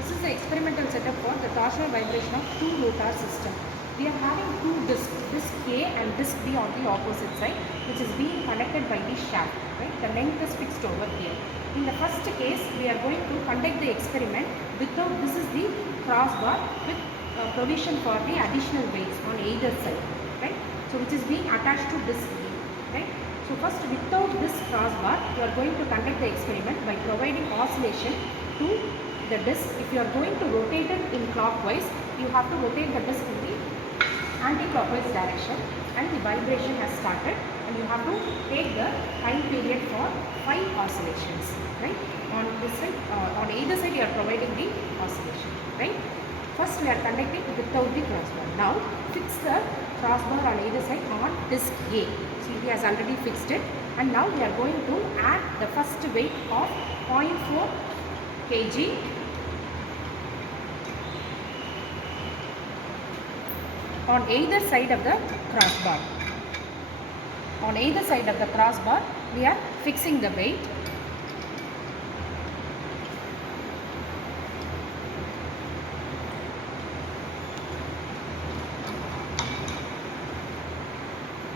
This is the experimental setup for the torsional vibration of two rotor system. We are having two discs, disc A and disc B on the opposite side, which is being connected by the shaft. Right? The length is fixed over here. In the first case, we are going to conduct the experiment without, this is the crossbar with provision for the additional weights on either side. Right? So which is being attached to disc B. Right? So first, without this crossbar, you are going to conduct the experiment by providing oscillation to the disc. If you are going to rotate it in clockwise, you have to rotate the disc in the anti-clockwise direction, and the vibration has started, and you have to take the time period for 5 oscillations. Right? On this side, on either side, you are providing the oscillation. Right? First, we are conducting without the crossbar. Now, fix the crossbar on either side on disc A. So he has already fixed it, and now we are going to add the first weight of 0.4 kg on either side of the crossbar. On either side of the crossbar, we are fixing the weight.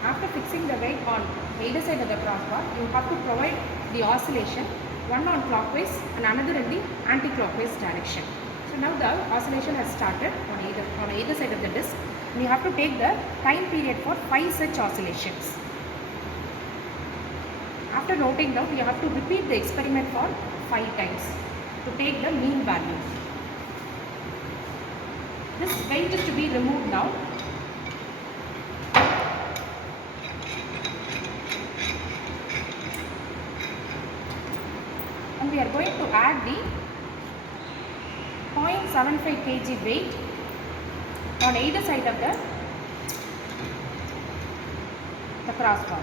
After fixing the weight on either side of the crossbar, you have to provide the oscillation, one on clockwise and another in the anti-clockwise direction. So now the oscillation has started on either side of the disc, and you have to take the time period for 5 such oscillations. After noting down, you have to repeat the experiment for 5 times to take the mean value. This weight is to be removed now. And we are going to add the 0.75 kg weight on either side of the crossbar.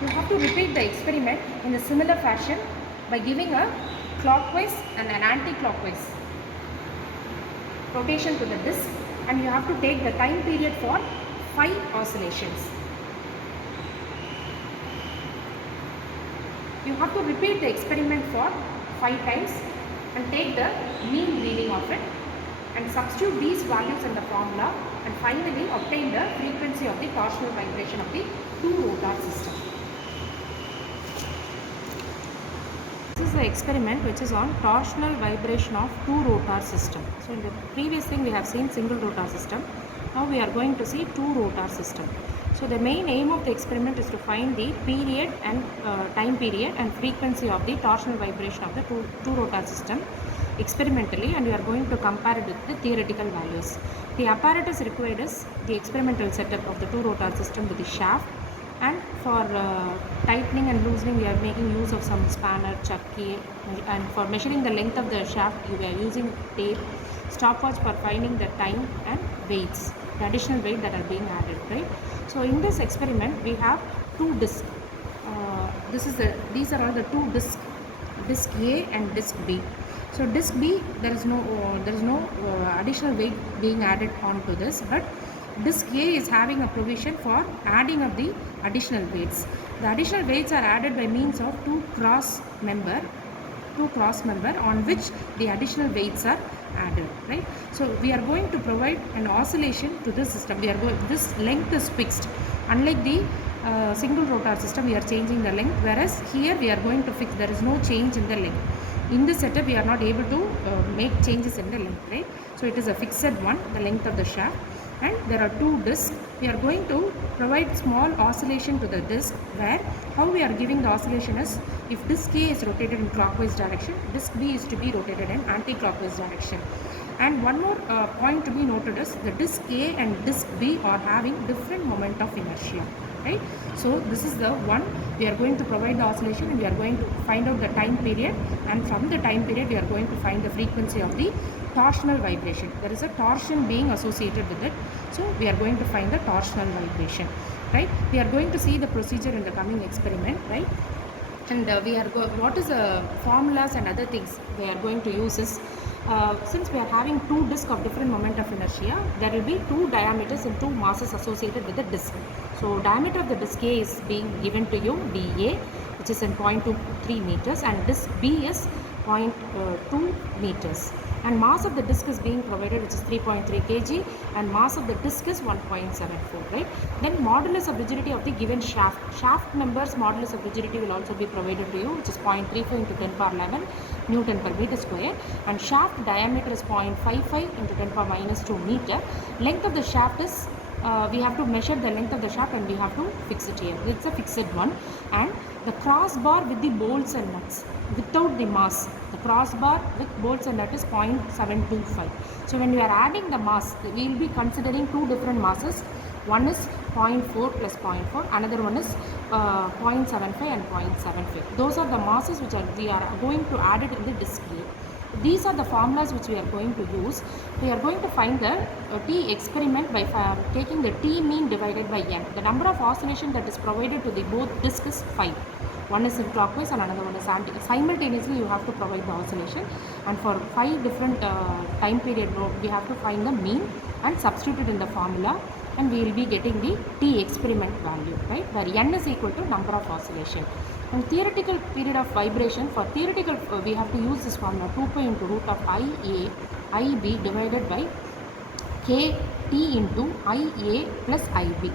You have to repeat the experiment in a similar fashion by giving a clockwise and an anti-clockwise rotation to the disc, and you have to take the time period for 5 oscillations. You have to repeat the experiment for 5 times and take the mean reading of it and substitute these values in the formula, and finally obtain the frequency of the torsional vibration of the two rotor system. This is the experiment which is on torsional vibration of two rotor system. So in the previous thing we have seen single rotor system. Now we are going to see two rotor system. So the main aim of the experiment is to find the period and time period and frequency of the torsional vibration of the two rotor system experimentally, and we are going to compare it with the theoretical values. The apparatus required is the experimental setup of the two rotor system with the shaft, and for tightening and loosening we are making use of some spanner, chuck key, and for measuring the length of the shaft we are using tape, stopwatch for finding the time, and weights, the additional weight that are being added. Right? So in this experiment we have two discs. These are all the two discs, disc A and disc B. So disc B, there is no additional weight being added onto this, but disc A is having a provision for adding of the additional weights. The additional weights are added by means of two cross member on which the additional weights are added. Right? So we are going to provide an oscillation to this system. This length is fixed. Unlike the single rotor system, we are changing the length, whereas here we are going to fix. There is no change in the length. In this setup we are not able to make changes in the length. Right? So it is a fixed one, the length of the shaft, and there are two discs. We are going to provide small oscillation to the disc, where how we are giving the oscillation is, if disc A is rotated in clockwise direction, disc B is to be rotated in anti-clockwise direction. And one more point to be noted is the disc A and disc B are having different moment of inertia. Right? So this is the one we are going to provide the oscillation, and we are going to find out the time period, and from the time period we are going to find the frequency of the torsional vibration. There is a torsion being associated with it, so we are going to find the torsional vibration. Right? We are going to see the procedure in the coming experiment. Right? And what is the formulas and other things we are going to use is, since we are having two discs of different moment of inertia, there will be two diameters and two masses associated with the disc. So diameter of the disc A is being given to you dA, which is in 0.23 meters, and disc B is 0.2 meters. And mass of the disc is being provided, which is 3.3 kg, and mass of the disc is 1.74, right? Then modulus of rigidity of the given shaft. Shaft members modulus of rigidity will also be provided to you, which is 0.34 into 10 power 11 Newton per meter square, and shaft diameter is 0.55 into 10 power minus 2 meter. Length of the shaft is we have to measure the length of the shaft and we have to fix it here. It's a fixed one. And the crossbar with the bolts and nuts without the mass. The crossbar with bolts and nut is 0.725. So when we are adding the mass, we will be considering two different masses. One is 0.4 plus 0.4, another one is 0.75 and 0.75. Those are the masses which we are going to add it in the disc here. These are the formulas which we are going to use. We are going to find the T experiment by taking the T mean divided by N. The number of oscillation that is provided to the both disc is 5. One is in clockwise and another one is anti. Simultaneously you have to provide the oscillation, and for 5 different time period we have to find the mean and substitute it in the formula, and we will be getting the T experiment value, right, where N is equal to number of oscillation. And theoretical period of vibration, for theoretical we have to use this formula 2 pi into root of IA IB divided by KT into IA plus IB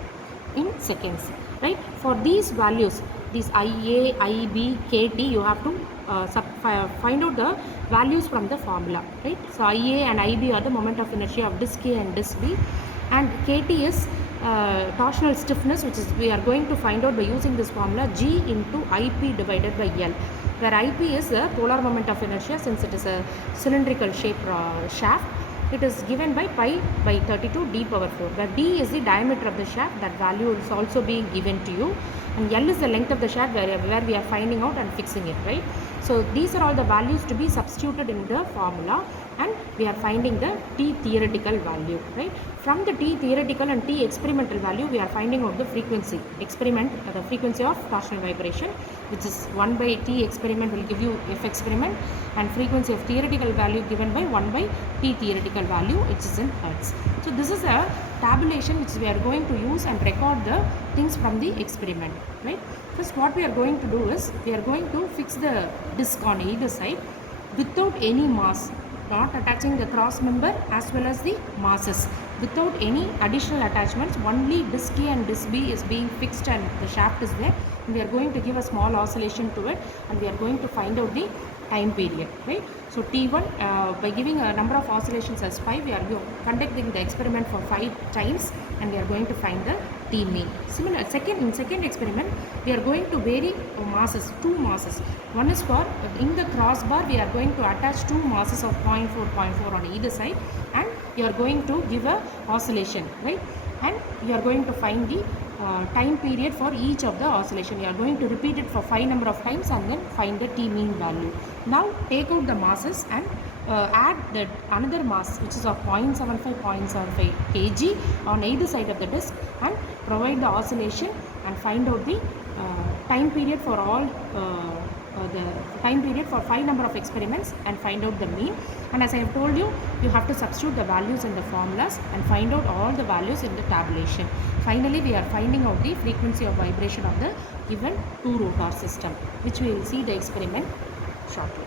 in seconds, right? For these values, these IA, IB, KT, you have to find out the values from the formula, right? So IA and IB are the moment of inertia of disc A and disc B, and KT is torsional stiffness, which is we are going to find out by using this formula G into IP divided by L, where IP is the polar moment of inertia since it is a cylindrical shape shaft. It is given by pi by 32 d power 4, where d is the diameter of the shaft. That value is also being given to you, and L is the length of the shaft where we are finding out and fixing it, right? So these are all the values to be substituted in the formula, and we are finding the T theoretical value, right? From the T theoretical and T experimental value, we are finding out the frequency experiment, the frequency of torsional vibration, which is 1 by T experiment will give you F experiment, and frequency of theoretical value given by 1 by T theoretical value, which is in hertz. So this is a tabulation which we are going to use and record the things from the experiment, right? First, what we are going to do is we are going to fix the disc on either side without any mass, not attaching the cross member as well as the masses, without any additional attachments. Only disc A and disc B is being fixed and the shaft is there. We are going to give a small oscillation to it, and we are going to find out the time period, right? So T1, by giving a number of oscillations as 5, we are conducting the experiment for 5 times, and we are going to find the T mean. Similar, in second experiment, we are going to vary masses, 2 masses. One is for, in the crossbar, we are going to attach 2 masses of 0.4, 0.4 on either side, and you are going to give a oscillation, right? And you are going to find the time period for each of the oscillation. You are going to repeat it for 5 number of times and then find the T mean value. Now take out the masses and add the another mass, which is of 0.75 kg on either side of the disc, and provide the oscillation and find out the time period for all the time period for 5 number of experiments and find out the mean. And as I have told you, you have to substitute the values in the formulas and find out all the values in the tabulation. Finally, we are finding out the frequency of vibration of the given 2 rotor system, which we will see the experiment shortly.